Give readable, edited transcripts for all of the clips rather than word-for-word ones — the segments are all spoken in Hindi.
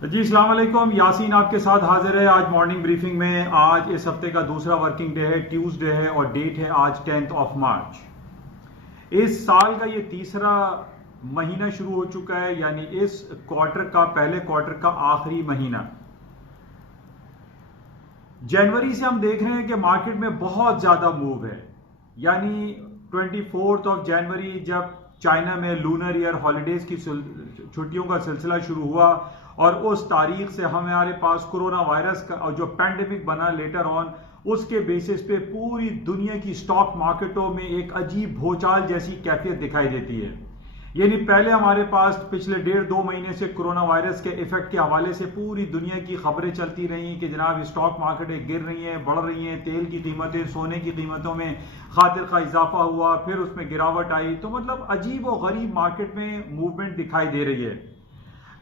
जी अस्सलाम वालेकुम, यासीन आपके साथ हाजिर है आज मॉर्निंग ब्रीफिंग में। आज इस हफ्ते का दूसरा वर्किंग डे है, ट्यूसडे है और डेट है आज 10th ऑफ मार्च। इस साल का ये तीसरा महीना शुरू हो चुका है, यानी इस पहले क्वार्टर का आखिरी महीना। जनवरी से हम देख रहे हैं कि मार्केट में बहुत ज्यादा मूव है, यानी 24 ऑफ जनवरी जब चाइना में लूनर ईयर हॉलीडेज की छुट्टियों का सिलसिला शुरू हुआ और उस तारीख से हमारे पास कोरोना वायरस का जो पैंडेमिक बना लेटर ऑन, उसके बेसिस पे पूरी दुनिया की स्टॉक मार्केटों में एक अजीब भूचाल जैसी कैफियत दिखाई देती है। यानी पहले हमारे पास पिछले 1.5-2 महीने से कोरोना वायरस के इफेक्ट के हवाले से पूरी दुनिया की खबरें चलती रही कि जनाब स्टॉक मार्केटें गिर रही हैं, बढ़ रही हैं, तेल की कीमतें, सोने की कीमतों में खातिर का इजाफा हुआ, फिर उसमें गिरावट आई। तो मतलब अजीब और गरीब मार्केट में मूवमेंट दिखाई दे रही है।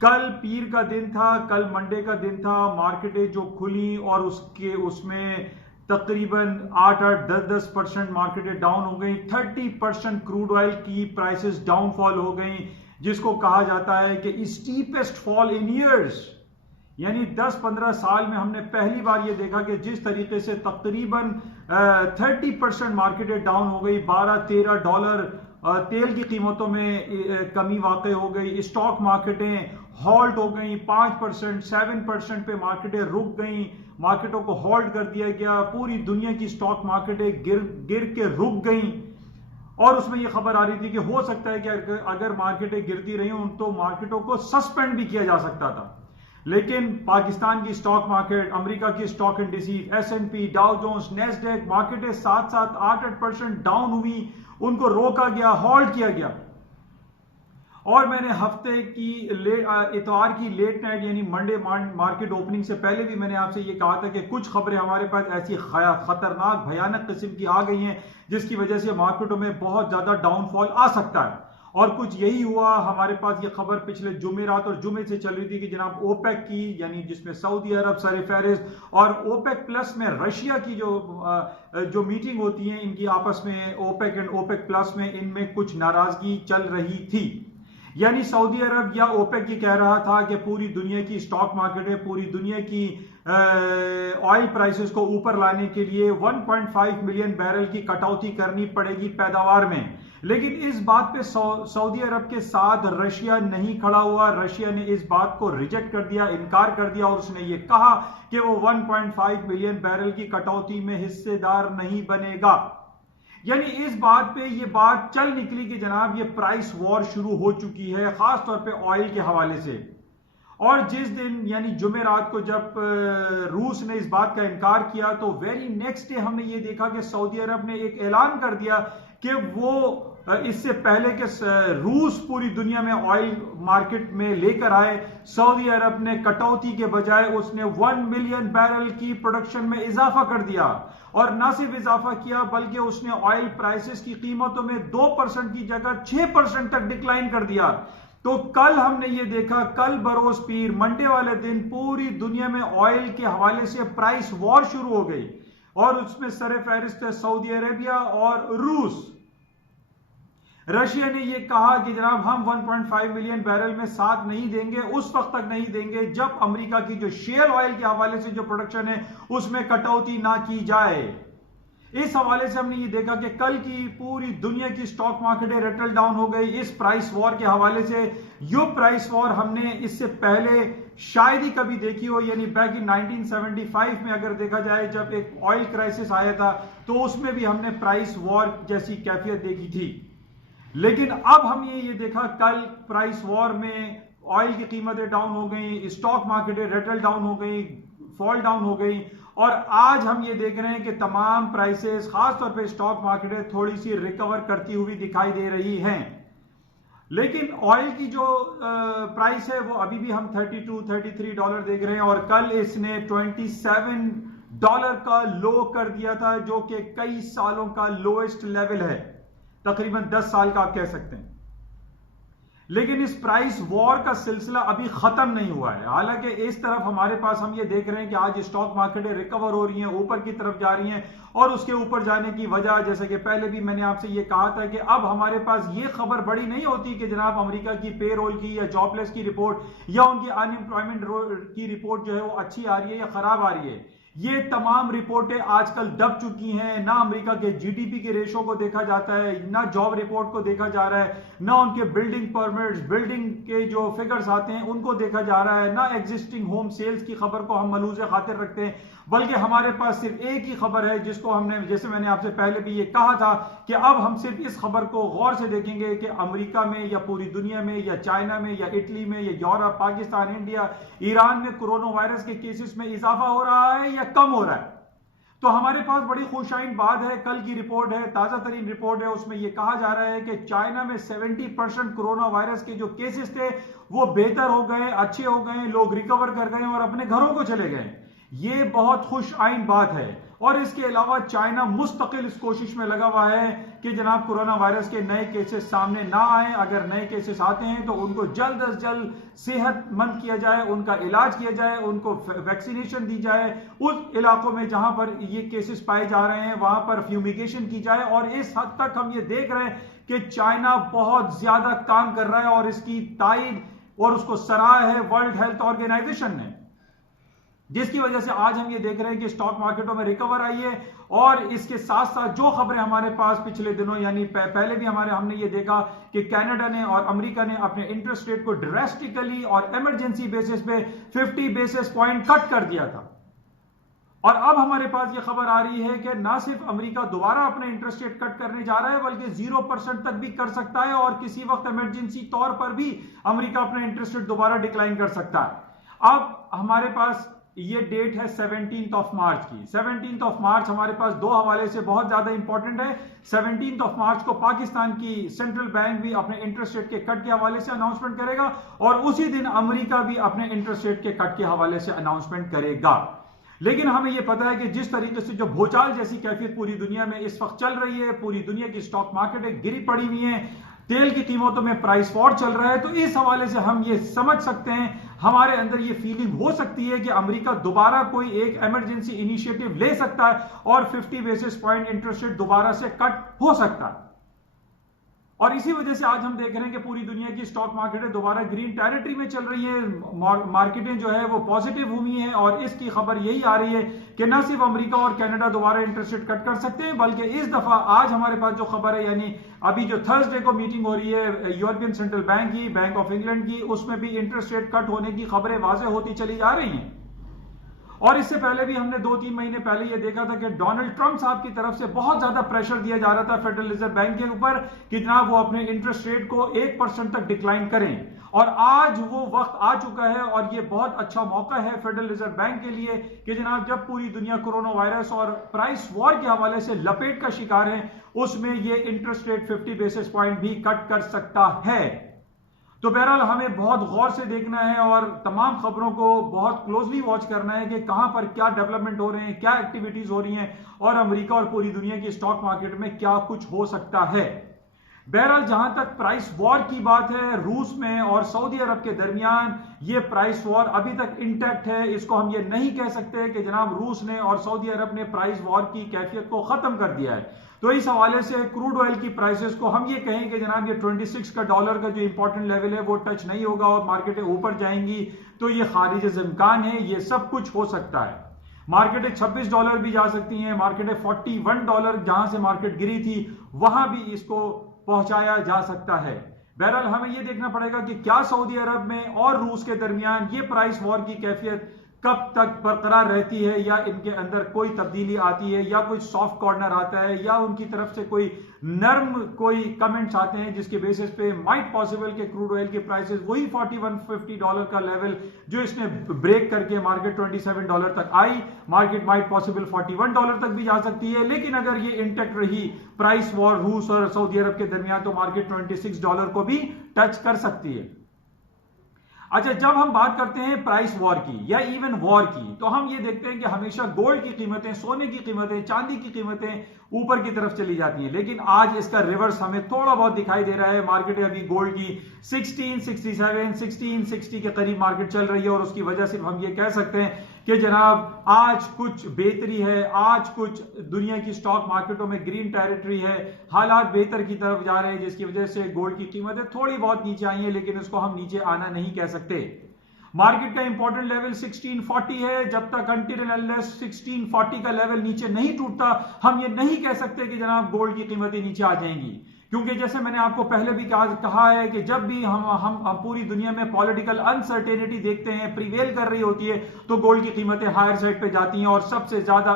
कल पीर का दिन था, कल मंडे का दिन था, मार्केटें जो खुली और उसमें तकरीबन 8-10% मार्केटें डाउन हो गई। 30% क्रूड ऑयल की प्राइसेस डाउनफॉल हो गई, जिसको कहा जाता है कि स्टीपेस्ट फॉल इन ईयर्स। यानी 10-15 साल में हमने पहली बार ये देखा कि जिस तरीके से तकरीबन 30% मार्केटें डाउन हो गई, $12-13 तेल की कीमतों में कमी वाक़ई हो गई। स्टॉक मार्केटें हॉल्ट हो गई, 5% 7% पे मार्केटें रुक गई, मार्केटों को होल्ड कर दिया गया। पूरी दुनिया की स्टॉक मार्केटें गिर के रुक गई और उसमें यह खबर आ रही थी कि हो सकता है कि अगर मार्केटें गिरती रही हों तो मार्केटों को सस्पेंड भी किया जा सकता था। लेकिन पाकिस्तान की स्टॉक मार्केट, अमेरिका की stock indices, S&P, Dow Jones, Nasdaq मार्केटें 7-7, 8-8% down हुई, उनको रोका गया, होल्ड किया गया। और मैंने हफ्ते की इतवार की लेट नाइट यानी मंडे मार्केट ओपनिंग से पहले भी मैंने आपसे ये कहा था कि कुछ खबरें हमारे पास ऐसी खतरनाक भयानक किस्म की आ गई हैं जिसकी वजह से मार्केटों में बहुत ज्यादा डाउनफॉल आ सकता है। और कुछ यही हुआ। हमारे पास ये खबर पिछले जुमेरात और जुमे से चल रही थी कि जनाब ओपेक की, यानी जिसमें सऊदी अरब सरफहरिस्त और ओपेक प्लस में रशिया की जो मीटिंग होती है इनकी आपस में, ओपेक एंड ओपेक प्लस में, इनमें कुछ नाराजगी चल रही थी। यानी सऊदी अरब या ओपेक ये कह रहा था कि पूरी दुनिया की स्टॉक मार्केटें, पूरी दुनिया की ऑयल प्राइसेस को ऊपर लाने के लिए 1.5 मिलियन बैरल की कटौती करनी पड़ेगी पैदावार में। लेकिन इस बात पे सऊदी अरब के साथ रशिया नहीं खड़ा हुआ। रशिया ने इस बात को रिजेक्ट कर दिया, इनकार कर दिया और उसने ये कहा कि वो 1.5 मिलियन बैरल की कटौती में हिस्सेदार नहीं बनेगा। यानी इस बात पे ये बात चल निकली कि जनाब ये प्राइस वॉर शुरू हो चुकी है, खास तौर पे ऑयल के हवाले से। और जिस दिन यानी जुमेरात को जब रूस ने इस बात का इनकार किया तो वेरी नेक्स्ट डे हमने ये देखा कि सऊदी अरब ने एक ऐलान कर दिया कि वो इससे पहले कि रूस पूरी दुनिया में ऑयल मार्केट में लेकर आए, सऊदी अरब ने कटौती के बजाय उसने 1 मिलियन बैरल की प्रोडक्शन में इजाफा कर दिया। और न सिर्फ इजाफा किया बल्कि उसने ऑयल प्राइसेस की कीमतों में 2% की जगह 6% तक डिक्लाइन कर दिया। तो कल हमने ये देखा, कल बरोज पीर मंडे वाले दिन पूरी दुनिया में ऑयल के हवाले से प्राइस वॉर शुरू हो गई और उसमें सरफहरिस्त है सऊदी अरेबिया और रूस। रशिया ने यह कहा कि जनाब हम 1.5 मिलियन बैरल में साथ नहीं देंगे, उस वक्त तक नहीं देंगे जब अमेरिका की जो शेल ऑयल के हवाले से जो प्रोडक्शन है उसमें कटौती ना की जाए। इस हवाले से हमने ये देखा कि कल की पूरी दुनिया की स्टॉक मार्केटें रटल डाउन हो गई इस प्राइस वॉर के हवाले से। यो प्राइस वॉर हमने इससे पहले शायद ही कभी देखी हो, यानी बैक इन 1975 में अगर देखा जाए जब एक ऑयल क्राइसिस आया था तो उसमें भी हमने प्राइस वॉर जैसी कैफियत देखी थी। लेकिन अब हम ये देखा कल प्राइस वॉर में ऑयल की कीमतें डाउन हो गई, स्टॉक मार्केटें रटल डाउन हो गई, फॉल डाउन हो गई। और आज हम ये देख रहे हैं कि तमाम प्राइसेस, खासतौर पे स्टॉक मार्केटें थोड़ी सी रिकवर करती हुई दिखाई दे रही हैं। लेकिन ऑयल की जो प्राइस है वो अभी भी हम $32-33 देख रहे हैं और कल इसने $27 का लो कर दिया था, जो कि कई सालों का लोएस्ट लेवल है, तकरीबन 10 साल का आप कह सकते हैं। लेकिन इस प्राइस वॉर का सिलसिला अभी खत्म नहीं हुआ है। हालांकि इस तरफ हमारे पास हम ये देख रहे हैं कि आज स्टॉक मार्केटें रिकवर हो रही हैं, ऊपर की तरफ जा रही हैं, और उसके ऊपर जाने की वजह, जैसे कि पहले भी मैंने आपसे ये कहा था कि अब हमारे पास ये खबर बड़ी नहीं होती कि जनाब अमेरिका की पेरोल की या जॉबलेस की रिपोर्ट या उनकी अनएम्प्लॉयमेंट की रिपोर्ट जो है वो अच्छी आ रही है या खराब आ रही है। ये तमाम रिपोर्टें आजकल दब चुकी हैं। ना अमेरिका के जीडीपी के रेशो को देखा जाता है, ना जॉब रिपोर्ट को देखा जा रहा है, ना उनके बिल्डिंग परमिट्स, बिल्डिंग के जो फिगर्स आते हैं उनको देखा जा रहा है, ना एग्जिस्टिंग होम सेल्स की खबर को हम मलूज़े खातिर रखते हैं, बल्कि हमारे पास सिर्फ एक ही खबर है जिसको हमने, जैसे मैंने आपसे पहले भी ये कहा था कि अब हम सिर्फ इस खबर को गौर से देखेंगे कि अमेरिका में या पूरी दुनिया में या चाइना में या इटली में या यूरोप, पाकिस्तान, इंडिया, ईरान में कोरोना वायरस के केसेस में इजाफा हो रहा है या कम हो रहा है। तो हमारे पास बड़ी खुशाइन बात है, कल की रिपोर्ट है, ताजा तरीन रिपोर्ट है, उसमें यह कहा जा रहा है कि चाइना में 70% कोरोना वायरस के जो केसेस थे वो बेहतर हो गए, अच्छे हो गए, लोग रिकवर कर गए और अपने घरों को चले गए। ये बहुत खुश आइन बात है। और इसके अलावा चाइना मुस्तकिल इस कोशिश में लगा हुआ है कि जनाब कोरोना वायरस के नए केसेस सामने ना आए। अगर नए केसेस आते हैं तो उनको जल्द अज जल्द सेहतमंद किया जाए, उनका इलाज किया जाए, उनको वैक्सीनेशन दी जाए, उस इलाकों में जहां पर ये केसेस पाए जा रहे हैं वहां पर फ्यूमिगेशन की जाए। और इस हद तक हम ये देख रहे हैं कि चाइना बहुत ज्यादा काम कर रहा है और इसकी तायद और उसको सराहा है वर्ल्ड हेल्थ ऑर्गेनाइजेशन ने, जिसकी वजह से आज हम ये देख रहे हैं कि स्टॉक मार्केटों में रिकवर आई है। और इसके साथ साथ जो खबरें हमारे पास पिछले दिनों, यानी पहले भी हमने ये देखा कि कनाडा ने और अमेरिका ने अपने इंटरेस्ट रेट को ड्रेस्टिकली और इमरजेंसी बेसिस पे 50 बेसिस पॉइंट कट कर दिया था। और अब हमारे पास ये खबर आ रही है कि ना सिर्फ अमेरिका दोबारा अपने इंटरेस्ट रेट कट करने जा रहा है बल्कि 0% तक भी कर सकता है, और किसी वक्त इमरजेंसी तौर पर भी अमेरिका अपने इंटरेस्ट रेट दोबारा डिक्लाइन कर सकता है। अब हमारे पास ये डेट है 17 मार्च की। 17 मार्च हमारे पास दो हवाले से बहुत ज्यादा इंपॉर्टेंट है। 17 मार्च को पाकिस्तान की सेंट्रल बैंक भी अपने इंटरेस्ट रेट के कट के हवाले से अनाउंसमेंट करेगा, और उसी दिन अमेरिका भी अपने इंटरेस्ट रेट के कट के हवाले से अनाउंसमेंट करेगा। लेकिन हमें यह पता है कि जिस तरीके से जो भूचाल जैसी कैफियत पूरी दुनिया में इस वक्त चल रही है, पूरी दुनिया की स्टॉक मार्केटें गिरी पड़ी हुई हैं, तेल की कीमतों में प्राइस वॉर चल रहा है, तो इस हवाले से हम ये समझ सकते हैं, हमारे अंदर ये फीलिंग हो सकती है कि अमेरिका दोबारा कोई एक इमरजेंसी इनिशिएटिव ले सकता है और 50 बेसिस पॉइंट इंटरेस्ट रेट दोबारा से कट हो सकता है। और इसी वजह से आज हम देख रहे हैं कि पूरी दुनिया की स्टॉक मार्केटें दोबारा ग्रीन टेरिटरी में चल रही हैं, मार्केटें जो है वो पॉजिटिव हुई हैं। और इसकी खबर यही आ रही है कि न सिर्फ अमेरिका और कनाडा दोबारा इंटरेस्ट रेट कट कर सकते हैं, बल्कि इस दफा आज हमारे पास जो खबर है, यानी अभी जो थर्सडे को मीटिंग हो रही है यूरोपियन सेंट्रल बैंक की, बैंक ऑफ इंग्लैंड की, उसमें भी इंटरेस्ट रेट कट होने की खबरें वाज़ेह होती चली जा रही हैं। और इससे पहले भी हमने 2-3 महीने पहले यह देखा था कि डोनाल्ड ट्रंप साहब की तरफ से बहुत ज्यादा प्रेशर दिया जा रहा था फेडरल रिजर्व बैंक के ऊपर कि जनाब वो अपने इंटरेस्ट रेट को 1% तक डिक्लाइन करें। और आज वो वक्त आ चुका है और ये बहुत अच्छा मौका है फेडरल रिजर्व बैंक के लिए कि जनाब जब पूरी दुनिया कोरोना वायरस और प्राइस वॉर के हवाले से लपेट का शिकार है, उसमें ये इंटरेस्ट रेट 50 बेसिस पॉइंट भी कट कर सकता है। तो बहरहाल हमें बहुत गौर से देखना है और तमाम खबरों को बहुत क्लोजली वॉच करना है कि कहां पर क्या डेवलपमेंट हो रहे हैं, क्या एक्टिविटीज हो रही हैं, और अमेरिका और पूरी दुनिया की स्टॉक मार्केट में क्या कुछ हो सकता है। बहरहाल जहां तक प्राइस वॉर की बात है, रूस में और सऊदी अरब के दरमियान ये प्राइस वॉर अभी तक इंटैक्ट है। इसको हम ये नहीं कह सकते कि जनाब रूस ने और सऊदी अरब ने प्राइस वॉर की कैफियत को खत्म कर दिया है। तो इस हवाले से क्रूड ऑयल की प्राइसेस को हम ये कहें कि जनाब ये 26 का डॉलर का जो इंपॉर्टेंट लेवल है वो टच नहीं होगा और मार्केटें ऊपर जाएंगी, तो ये खारिज इम्कान है, ये सब कुछ हो सकता है। मार्केटें $26 भी जा सकती हैं, मार्केटें $41 जहां से मार्केट गिरी थी वहां भी इसको पहुंचाया जा सकता है। बहरहाल हमें यह देखना पड़ेगा कि क्या सऊदी अरब में और रूस के दरमियान ये प्राइस वॉर की कैफियत कब तक बरकरार रहती है, या इनके अंदर कोई तब्दीली आती है, या कोई सॉफ्ट कॉर्नर आता है, या उनकी तरफ से कोई नर्म कोई कमेंट्स आते हैं जिसके बेसिस पे माइट पॉसिबल के क्रूड ऑयल के प्राइसेस वही $41-50 का लेवल जो इसने ब्रेक करके मार्केट $27 तक आई, मार्केट माइट पॉसिबल $41 तक भी जा सकती है। लेकिन अगर ये इंटैक्ट रही प्राइस वॉर रूस और सऊदी अरब के दरमियान तो मार्केट $26 को भी टच कर सकती है। अच्छा, जब हम बात करते हैं प्राइस वॉर की या इवन वॉर की, तो हम ये देखते हैं कि हमेशा गोल्ड की कीमतें, सोने की कीमतें, चांदी की कीमतें ऊपर की तरफ चली जाती हैं। लेकिन आज इसका रिवर्स हमें थोड़ा बहुत दिखाई दे रहा है। मार्केटें अभी गोल्ड की 1667 1660 के करीब मार्केट चल रही है और उसकी वजह सिर्फ हम ये कह सकते हैं कि जनाब आज कुछ बेहतरी है, आज कुछ दुनिया की स्टॉक मार्केटों में ग्रीन टेरिटरी है, हालात बेहतर की तरफ जा रहे हैं, जिसकी वजह से गोल्ड की कीमतें थोड़ी बहुत नीचे आई हैं, लेकिन इसको हम नीचे आना नहीं कह सकते। मार्केट का इंपॉर्टेंट लेवल 1640 है। जब तक अनटिल एंड अनलेस 1640 का लेवल नीचे नहीं टूटता, हम ये नहीं कह सकते कि जनाब गोल्ड की कीमतें नीचे आ जाएंगी, क्योंकि जैसे मैंने आपको पहले भी कहा है कि जब भी हम पूरी दुनिया में पॉलिटिकल अनसर्टेनिटी देखते हैं, प्रिवेल कर रही होती है, तो गोल्ड की कीमतें हायर साइड पे जाती हैं। और सबसे ज्यादा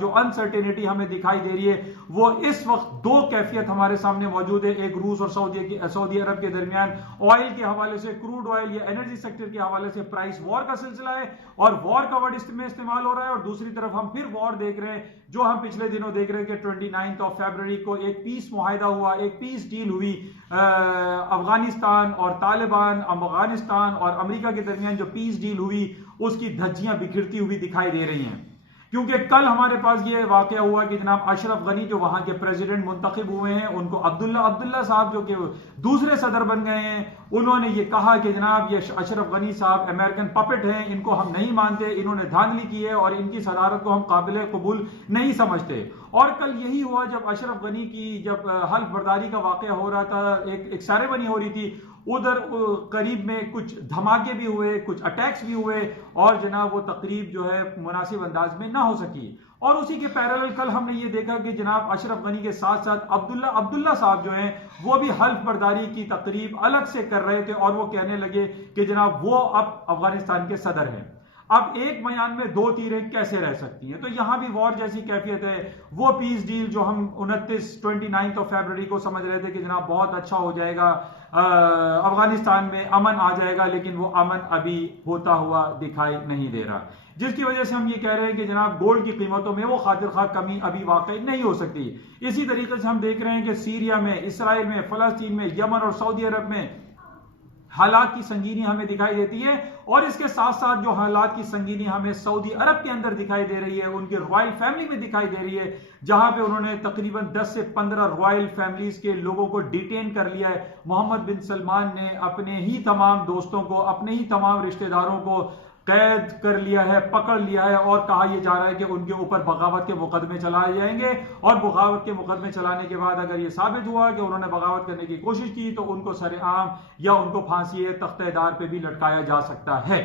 जो अनसर्टेनिटी हमें दिखाई दे रही है वो इस वक्त दो कैफियत हमारे सामने मौजूद है, एक रूस और सऊदी अरब के दरमियान ऑयल के हवाले से, क्रूड ऑयल या एनर्जी सेक्टर के हवाले से प्राइस वॉर का सिलसिला है और वॉर का वर्ड इसमें इस्तेमाल हो रहा है। और दूसरी तरफ हम फिर वॉर देख रहे हैं, जो हम पिछले दिनों देख रहे हैं कि 29 फरवरी को एक पीस मुआहिदा हुआ, एक पीस डील हुई अफगानिस्तान और तालिबान, अफगानिस्तान और अमेरिका के दरमियान जो पीस डील हुई उसकी धज्जियां बिखरती हुई दिखाई दे रही हैं। क्योंकि कल हमारे पास ये वाकया हुआ कि जनाब अशरफ गनी जो वहां के प्रेसिडेंट मुंतखब हुए हैं, उनको अब्दुल्ला साहब जो कि दूसरे सदर बन गए हैं, उन्होंने ये कहा कि जनाब ये अशरफ गनी साहब अमेरिकन पपेट हैं, इनको हम नहीं मानते, इन्होंने धांधली की है और इनकी सदारत को हम काबिल कबूल नहीं समझते। और कल यही हुआ जब अशरफ गनी की जब हल्फ बर्दारी का वाकया हो रहा था, एक सेरेमनी हो रही थी, उधर करीब में कुछ धमाके भी हुए, कुछ अटैक्स भी हुए और जनाब वो तकरीब जो है मुनासिब अंदाज में ना हो सकी। और उसी के पैरेलल कल हमने ये देखा कि जनाब अशरफ गनी के साथ साथ अब्दुल्ला साहब जो हैं वो भी हल्फ बर्दारी की तकरीब अलग से कर रहे थे और वो कहने लगे कि जनाब वो अब अफगानिस्तान के सदर हैं। अब एक बयान में दो तीरें कैसे रह सकती हैं? तो यहां भी वॉर जैसी कैफियत है। वो पीस डील जो हम 29 फरवरी को समझ रहे थे कि जनाब बहुत अच्छा हो जाएगा, अफगानिस्तान में अमन आ जाएगा, लेकिन वो अमन अभी होता हुआ दिखाई नहीं दे रहा, जिसकी वजह से हम ये कह रहे हैं कि जनाब गोल्ड की कीमतों में वो खातिर खा कमी अभी वाकई नहीं हो सकती। इसी तरीके से हम देख रहे हैं कि सीरिया में, इसराइल में, फलस्तीन में, यमन और सऊदी अरब में हालात की संगीनी हमें दिखाई देती है। और इसके साथ साथ जो हालात की संगीनी हमें सऊदी अरब के अंदर दिखाई दे रही है, उनकी रॉयल फैमिली में दिखाई दे रही है, जहां पे उन्होंने तकरीबन 10 से 15 रॉयल फैमिलीज के लोगों को डिटेन कर लिया है। मोहम्मद बिन सलमान ने अपने ही तमाम दोस्तों को, अपने ही तमाम रिश्तेदारों को कैद कर लिया है, पकड़ लिया है और कहा यह जा रहा है कि उनके ऊपर बगावत के मुकदमे चलाए जाएंगे और बगावत के मुकदमे चलाने के बाद अगर यह साबित हुआ कि उन्होंने बगावत करने की कोशिश की तो उनको सरेआम या उनको फांसी तख्तेदार पे भी लटकाया जा सकता है।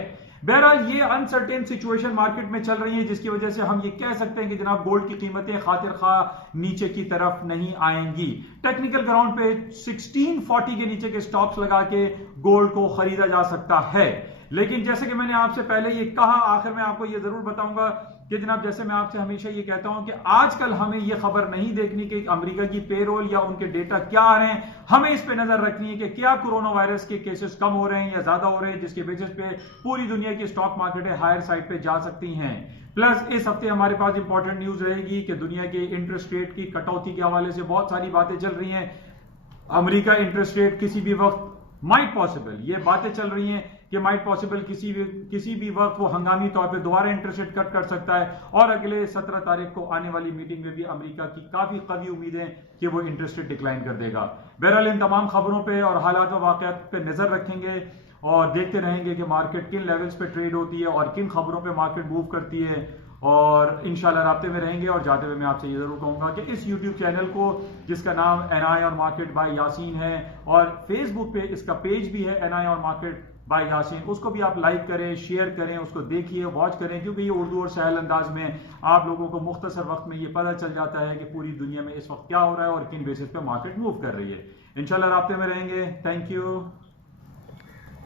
बहरहाल ये अनसर्टेन सिचुएशन मार्केट में चल रही है, जिसकी वजह से हम ये कह सकते हैं कि जनाब गोल्ड की कीमतें खातिर खा नीचे की तरफ नहीं आएंगी। टेक्निकल ग्राउंड पे 1640 के नीचे के स्टॉप्स लगा के गोल्ड को खरीदा जा सकता है। लेकिन जैसे कि मैंने आपसे पहले ये कहा, आखिर में आपको ये जरूर बताऊंगा कि जनाब जैसे मैं आपसे हमेशा ये कहता हूं कि आजकल हमें ये खबर नहीं देखनी कि अमेरिका की पेरोल या उनके डेटा क्या आ रहे हैं, हमें इस पे नजर रखनी है कि क्या कोरोना वायरस के केसेस कम हो रहे हैं या ज्यादा हो रहे हैं, जिसके बेसिस पे पूरी दुनिया की स्टॉक मार्केटें हायर साइड पे जा सकती हैं। प्लस इस हफ्ते हमारे पास इंपॉर्टेंट न्यूज रहेगी कि दुनिया के इंटरेस्ट रेट की कटौती के हवाले से बहुत सारी बातें चल रही हैं। अमेरिका इंटरेस्ट रेट किसी भी वक्त माइट पॉसिबल, ये बातें चल रही हैं कि माइट पॉसिबल किसी भी वक्त वो हंगामी तौर पे दोबारा इंटरेस्ट रेट कट कर सकता है और अगले 17 तारीख को आने वाली मीटिंग में भी अमेरिका की काफी कवी उम्मीदें कि वो इंटरेस्ट रेट डिक्लाइन कर देगा। बहरहाल इन तमाम खबरों पे और हालात व वाकयात पे नजर रखेंगे और देखते रहेंगे कि मार्केट किन लेवल्स पे ट्रेड होती है और किन खबरों पे मार्केट मूव करती है। और इंशाल्लाह राब्ते में रहेंगे। और जाते हुए मैं आपसे ये जरूर कहूंगा कि इस YouTube चैनल को, जिसका नाम NI और मार्केट बाय यासीन है, और फेसबुक पे इसका पेज भी है NI और मार्केट बाय यासीन, उसको भी आप लाइक करें, शेयर करें, उसको देखिए, वॉच करें, क्योंकि ये उर्दू और सहल अंदाज में आप लोगों को मुख्तसर वक्त में ये पता चल जाता है कि पूरी दुनिया में इस वक्त क्या हो रहा है और किन बेसिस पे मार्केट मूव कर रही है। इंशाल्लाह राब्ते में रहेंगे। Thank you.